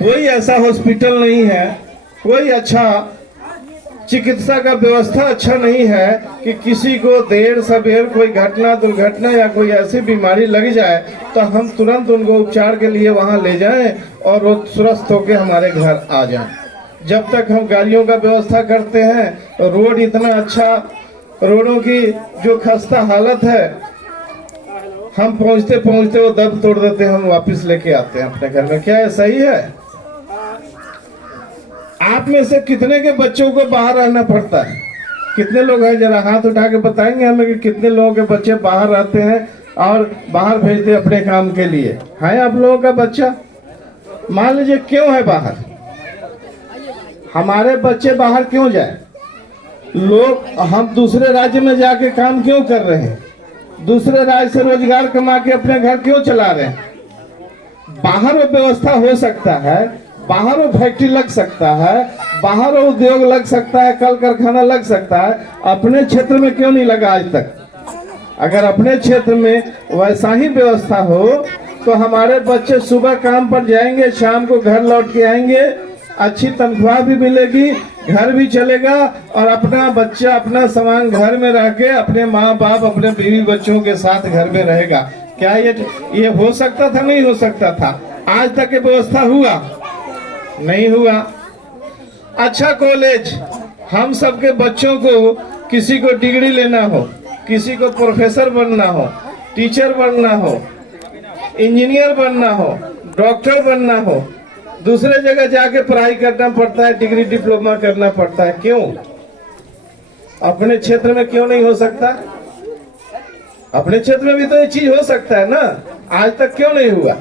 कोई ऐसा हॉस्पिटल नहीं है, कोई अच्छा चिकित्सा का व्यवस्था अच्छा नहीं है कि किसी को देर सबेर कोई घटना दुर्घटना या कोई ऐसी बीमारी लग जाए तो हम तुरंत उनको उपचार के लिए वहां ले जाएं और वो स्वस्थ होकर हमारे घर आ जाएं। जब तक हम गाड़ियों का व्यवस्था करते हैं, रोड इतना अच्छा, रोडों की जो खस्ता हालत है, हम पहुंचते पहुंचते वो दर्द तोड़ देते हैं, हम वापस लेके आते हैं अपने घर में। क्या है सही है? आप में से कितने के बच्चों को बाहर रहना पड़ता है? कितने लोग हैं, जरा हाथ उठा के बताएंगे हमें कि कितने लोगों के बच्चे बाहर रहते हैं और बाहर भेजते अपने काम के लिए? है आप लोगों का बच्चा? मान लीजिए क्यों है बाहर, हमारे बच्चे बाहर क्यों जाए? लोग, हम दूसरे राज्य में जाके काम क्यों कर रहे हैं? दूसरे राज्य से रोजगार कमा के अपने घर क्यों चला रहे हैं? बाहर वो व्यवस्था हो सकता है, बाहर वो फैक्ट्री लग सकता है, बाहर वो उद्योग लग सकता है, कल कारखाना लग सकता है, अपने क्षेत्र में क्यों नहीं लगा आज तक? अगर अपने क्षेत्र में वैसा ही व्यवस्था हो तो हमारे बच्चे सुबह काम पर जाएंगे, शाम को घर लौट के आएंगे, अच्छी तनख्वाह भी मिलेगी, घर भी चलेगा और अपना बच्चा अपना सामान घर में रह के अपने माँ बाप अपने बीवी बच्चों के साथ घर में रहेगा। क्या ये हो सकता था? नहीं हो सकता था। आज तक ये व्यवस्था हुआ नहीं हुआ। अच्छा कॉलेज, हम सबके बच्चों को, किसी को डिग्री लेना हो, किसी को प्रोफेसर बनना हो, टीचर बनना हो, इंजीनियर बनना हो, डॉक्टर बनना हो, दूसरे जगह जाके पढ़ाई करना पड़ता है, डिग्री डिप्लोमा करना पड़ता है। क्यों? अपने क्षेत्र में क्यों नहीं हो सकता? अपने क्षेत्र में भी तो ये चीज हो सकता है ना, आज तक क्यों नहीं हुआ?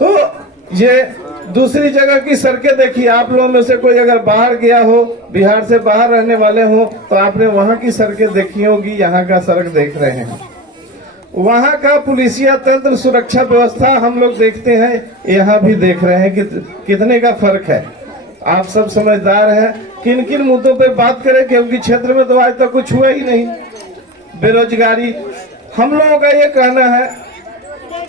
तो ये दूसरी जगह की सड़कें देखिए, आप लोगों में से कोई अगर बाहर गया हो, बिहार से बाहर रहने वाले हो, तो आपने वहां की सड़कें देखी होगी, यहाँ का सड़क देख रहे हैं। वहां का पुलिसिया तंत्र, सुरक्षा व्यवस्था हम लोग देखते हैं, यहाँ भी देख रहे हैं कि कितने का फर्क है। आप सब समझदार हैं। किन किन मुद्दों पे बात करें, क्योंकि क्षेत्र में तो आज तक कुछ हुआ ही नहीं। बेरोजगारी, हम लोगों का ये कहना है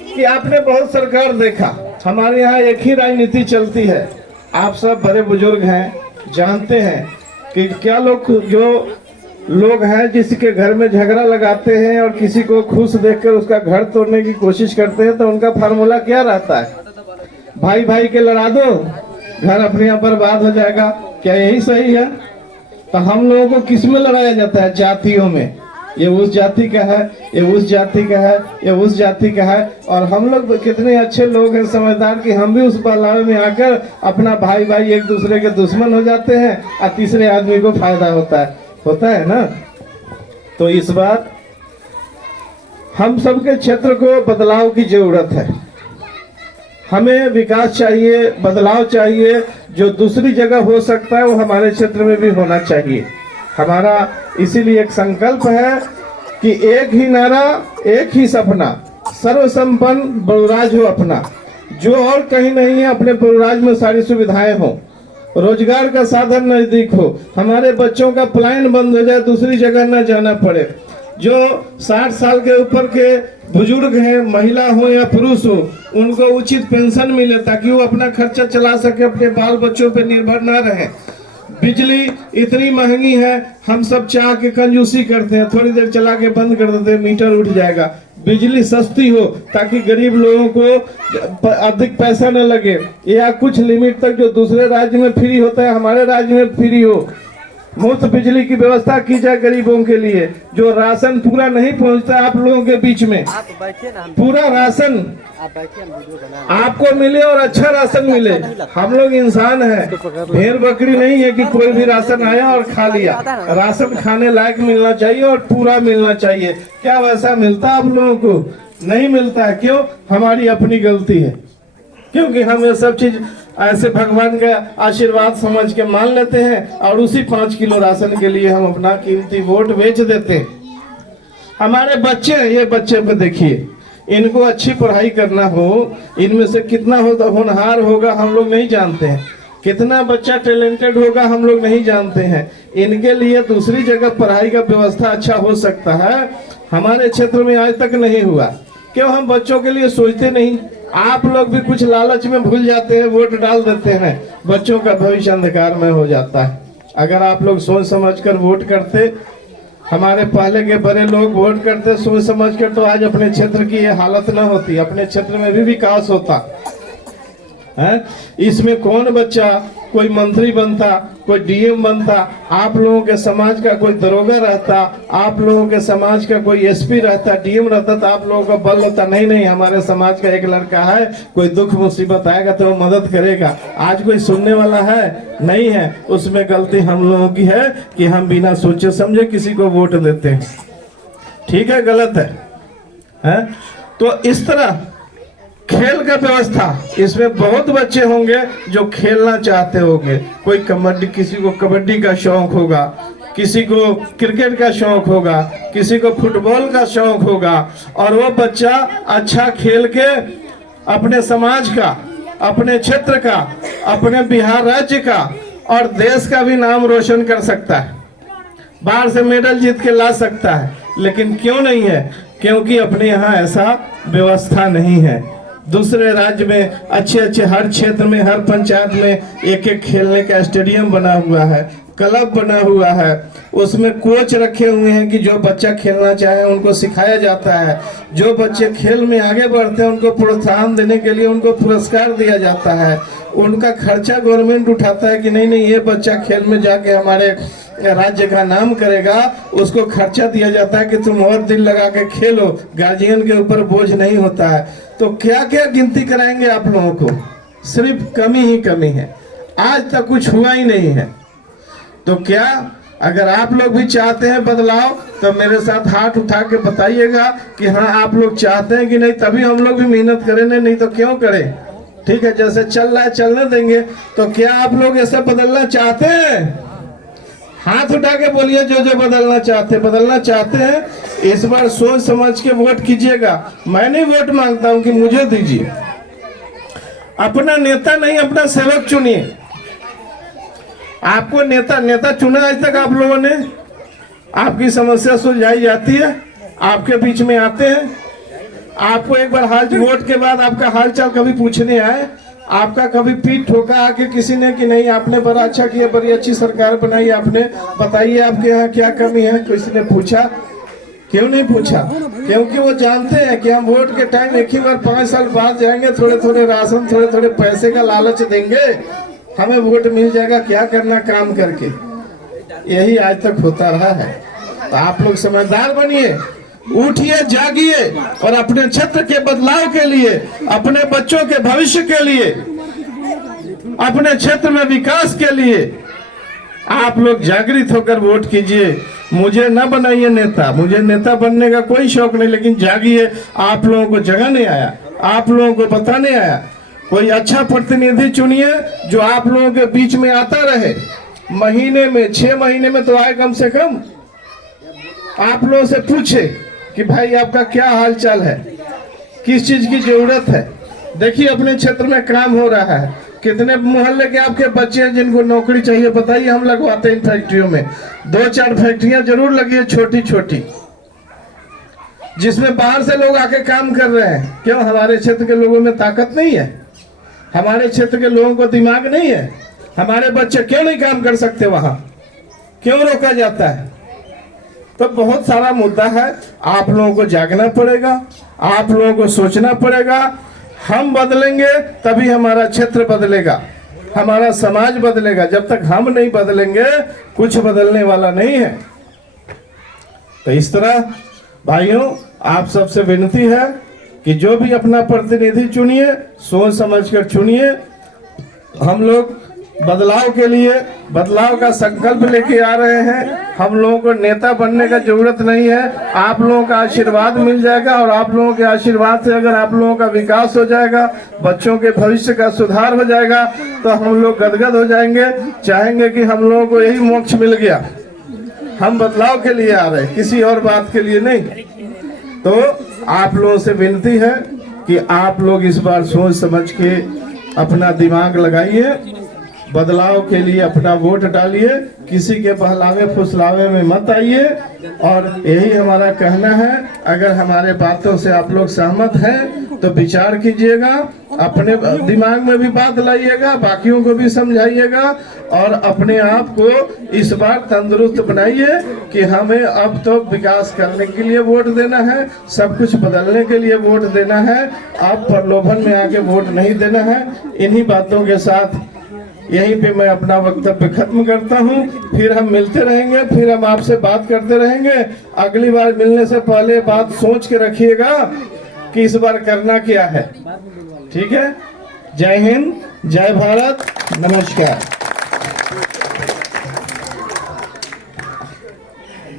कि आपने बहुत सरकार देखा, हमारे यहाँ एक ही राजनीति चलती है। आप सब बड़े बुजुर्ग हैं, जानते हैं कि क्या लोग हैं जिसके घर में झगड़ा लगाते हैं और किसी को खुश देखकर उसका घर तोड़ने की कोशिश करते हैं, तो उनका फार्मूला क्या रहता है? भाई भाई के लड़ा दो, घर अपने यहाँ बर्बाद हो जाएगा। क्या यही सही है? तो हम लोगों को किस में लड़ाया जाता है? जातियों में। ये उस जाति का है, ये उस जाति का है, ये उस जाति का है। और हम लोग कितने अच्छे लोग हैं, समझदार, कि हम भी उस बहलावे में आकर अपना भाई भाई एक दूसरे के दुश्मन हो जाते हैं और तीसरे आदमी को फायदा होता है ना। तो इस बार हम सबके क्षेत्र को बदलाव की जरूरत है। हमें विकास चाहिए, बदलाव चाहिए। जो दूसरी जगह हो सकता है वो हमारे क्षेत्र में भी होना चाहिए। हमारा इसीलिए एक संकल्प है कि एक ही नारा, एक ही सपना, सर्वसंपन्न बड़ुराज हो अपना। जो और कहीं नहीं है, अपने बड़ुराज में सारी सुविधाएं हो, रोजगार का साधन नजदीक हो, हमारे बच्चों का पलायन बंद हो जाए, दूसरी जगह न जाना पड़े। जो 60 साल के ऊपर के बुजुर्ग हैं, महिला हो या पुरुष हो, उनको उचित पेंशन मिले ताकि वो अपना खर्चा चला सके, अपने बाल बच्चों पे निर्भर न रहे। बिजली इतनी महंगी है, हम सब चाह के कंजूसी करते हैं, थोड़ी देर चला के बंद कर देते हैं, मीटर उठ जाएगा। बिजली सस्ती हो ताकि गरीब लोगों को अधिक पैसा न लगे, या कुछ लिमिट तक जो दूसरे राज्य में फ्री होता है हमारे राज्य में फ्री हो। मुफ्त बिजली की व्यवस्था की जाए गरीबों के लिए। जो राशन पूरा नहीं पहुंचता आप लोगों के बीच में, पूरा राशन आपको मिले और अच्छा राशन मिले। हम लोग इंसान हैं, भेड़ बकरी नहीं है कि कोई भी राशन आया और खा लिया। राशन खाने लायक मिलना चाहिए और पूरा मिलना चाहिए। क्या वैसा मिलता आप लोगों को? नहीं मिलता है। क्यों? हमारी अपनी गलती है, क्योंकि हम ये सब चीज ऐसे भगवान का आशीर्वाद समझ के मान लेते हैं और उसी 5 किलो राशन के लिए हम अपना कीमती वोट बेच देते हैं। हमारे बच्चे, ये बच्चे पे देखिए, इनको अच्छी पढ़ाई करना हो, इनमें से कितना होनहार होगा हम लोग नहीं जानते हैं, कितना बच्चा टैलेंटेड होगा हम लोग नहीं जानते हैं। इनके लिए दूसरी जगह पढ़ाई का व्यवस्था अच्छा हो सकता है, हमारे क्षेत्र में आज तक नहीं हुआ। क्यों? हम बच्चों के लिए सोचते नहीं। आप लोग भी कुछ लालच में भूल जाते हैं, वोट डाल देते हैं, बच्चों का भविष्य अंधकार में हो जाता है। अगर आप लोग सोच समझकर वोट करते, हमारे पहले के बड़े लोग वोट करते सोच समझकर, तो आज अपने क्षेत्र की ये हालत ना होती, अपने क्षेत्र में भी विकास होता है। इसमें कौन बच्चा कोई मंत्री बनता, कोई डीएम बनता, आप लोगों के समाज का कोई दरोगा रहता, आप लोगों के समाज का कोई एसपी रहता, डीएम रहता, तो आप लोगों का बल होता। नहीं नहीं, हमारे समाज का एक लड़का है, कोई दुख मुसीबत आएगा तो वो मदद करेगा। आज कोई सुनने वाला है नहीं है। उसमें गलती हम लोगों की है कि हम बिना सोचे समझे किसी को वोट देते हैं। ठीक है, गलत है? तो इस तरह खेल का व्यवस्था, इसमें बहुत बच्चे होंगे जो खेलना चाहते होंगे। कोई कबड्डी, किसी को कबड्डी का शौक होगा, किसी को क्रिकेट का शौक होगा, किसी को फुटबॉल का शौक होगा, और वो बच्चा अच्छा खेल के अपने समाज का, अपने क्षेत्र का, अपने बिहार राज्य का और देश का भी नाम रोशन कर सकता है, बाहर से मेडल जीत के ला सकता है। लेकिन क्यों नहीं है? क्योंकि अपने यहाँ ऐसा व्यवस्था नहीं है। दूसरे राज्य में अच्छे अच्छे हर क्षेत्र में, हर पंचायत में एक एक खेलने का स्टेडियम बना हुआ है, क्लब बना हुआ है, उसमें कोच रखे हुए हैं कि जो बच्चा खेलना चाहे उनको सिखाया जाता है। जो बच्चे खेल में आगे बढ़ते हैं उनको प्रोत्साहन देने के लिए उनको पुरस्कार दिया जाता है। उनका खर्चा गवर्नमेंट उठाता है कि नहीं नहीं, ये बच्चा खेल में जाके हमारे राज्य का नाम करेगा, उसको खर्चा दिया जाता है कि तुम और दिल लगा के खेलो, गार्जियन के ऊपर बोझ नहीं होता है। तो क्या क्या गिनती कराएंगे आप लोगों को? सिर्फ कमी ही कमी है, आज तक कुछ हुआ ही नहीं है। तो क्या अगर आप लोग भी चाहते हैं बदलाव, तो मेरे साथ हाथ उठा के बताइएगा कि हाँ आप लोग चाहते हैं कि नहीं, तभी हम लोग भी मेहनत करें, नहीं तो क्यों करें? ठीक है, जैसे चल रहा है चलने देंगे। तो क्या आप लोग ऐसा बदलना चाहते हैं? हाथ उठा के बोलिए जो जो बदलना चाहते हैं। इस बार सोच समझ के वोट कीजिएगा। मैं नहीं वोट मांगता हूं कि मुझे दीजिए, अपना नेता नहीं अपना सेवक चुनिए। आपको नेता चुना आज तक आप लोगों ने? आपकी समस्या सुलझाई जाती है, आपके बीच में आते हैं, आपको एक बार वोट के बाद आपका हालचाल कभी पूछने आए? आपका कभी पीठ ठोका आके किसी ने कि नहीं आपने बड़ा अच्छा किया, बड़ी अच्छी सरकार बनाई आपने, बताइए आपके यहाँ क्या कमी है? किसी ने पूछा? क्यों नहीं पूछा? क्योंकि वो जानते हैं कि हम वोट के टाइम एक ही बार 5 साल बाद जाएंगे, थोड़े थोड़े राशन, थोड़े थोड़े पैसे का लालच देंगे, हमें वोट मिल जाएगा, क्या करना काम करके। यही आज तक होता रहा है। तो आप लोग समझदार बनिए, उठिए, जागिए और अपने क्षेत्र के बदलाव के लिए, अपने बच्चों के भविष्य के लिए, अपने क्षेत्र में विकास के लिए आप लोग जागृत होकर वोट कीजिए। मुझे न बनाइए नेता, मुझे नेता बनने का कोई शौक नहीं, लेकिन जागिए। आप लोगों को जगाने आया, आप लोगों को बताने आया। कोई अच्छा प्रतिनिधि चुनिए जो आप लोगों के बीच में आता रहे, महीने में 6 महीने में तो आए कम से कम, आप लोगों से पूछे कि भाई आपका क्या हाल चाल है, किस चीज की जरूरत है। देखिए अपने क्षेत्र में काम हो रहा है, कितने मोहल्ले के आपके बच्चे हैं जिनको नौकरी चाहिए, बताइए, हम लगवाते हैं इन फैक्ट्रियों में। 2-4 फैक्ट्रियां जरूर लगी है छोटी छोटी, जिसमें बाहर से लोग आके काम कर रहे हैं। क्यों? हमारे क्षेत्र के लोगों में ताकत नहीं है, हमारे क्षेत्र के लोगों को दिमाग नहीं है। हमारे बच्चे क्यों नहीं काम कर सकते? वहां क्यों रोका जाता है? तो बहुत सारा मुद्दा है, आप लोगों को जागना पड़ेगा, आप लोगों को सोचना पड़ेगा। हम बदलेंगे तभी हमारा क्षेत्र बदलेगा, हमारा समाज बदलेगा। जब तक हम नहीं बदलेंगे कुछ बदलने वाला नहीं है। तो इस तरह भाइयों आप सबसे विनती है कि जो भी अपना प्रतिनिधि चुनिए, सोच समझकर चुनिए। हम लोग बदलाव के लिए, बदलाव का संकल्प लेके आ रहे हैं। हम लोगों को नेता बनने का जरूरत नहीं है, आप लोगों का आशीर्वाद मिल जाएगा। और आप लोगों के आशीर्वाद से अगर आप लोगों का विकास हो जाएगा, बच्चों के भविष्य का सुधार हो जाएगा, तो हम लोग गदगद हो जाएंगे, चाहेंगे कि हम लोगों को यही मोक्ष मिल गया। हम बदलाव के लिए आ रहे हैं, किसी और बात के लिए नहीं। तो आप लोगों से विनती है कि आप लोग इस बार सोच समझ के अपना दिमाग लगाइए, बदलाव के लिए अपना वोट डालिए, किसी के बहलावे फुसलावे में मत आइए। और यही हमारा कहना है। अगर हमारे बातों से आप लोग सहमत हैं तो विचार कीजिएगा, अपने दिमाग में भी बात लाइएगा, बाकियों को भी समझाइएगा और अपने आप को इस बार तंदुरुस्त बनाइए कि हमें अब तो विकास करने के लिए वोट देना है, सब कुछ बदलने के लिए वोट देना है, आप प्रलोभन में आके वोट नहीं देना है। इन्हीं बातों के साथ यहीं पे मैं अपना वक्तव्य खत्म करता हूँ। फिर हम मिलते रहेंगे, फिर हम आपसे बात करते रहेंगे। अगली बार मिलने से पहले बात सोच के रखिएगा कि इस बार करना क्या है। ठीक है? जय हिंद, जय भारत, नमस्कार।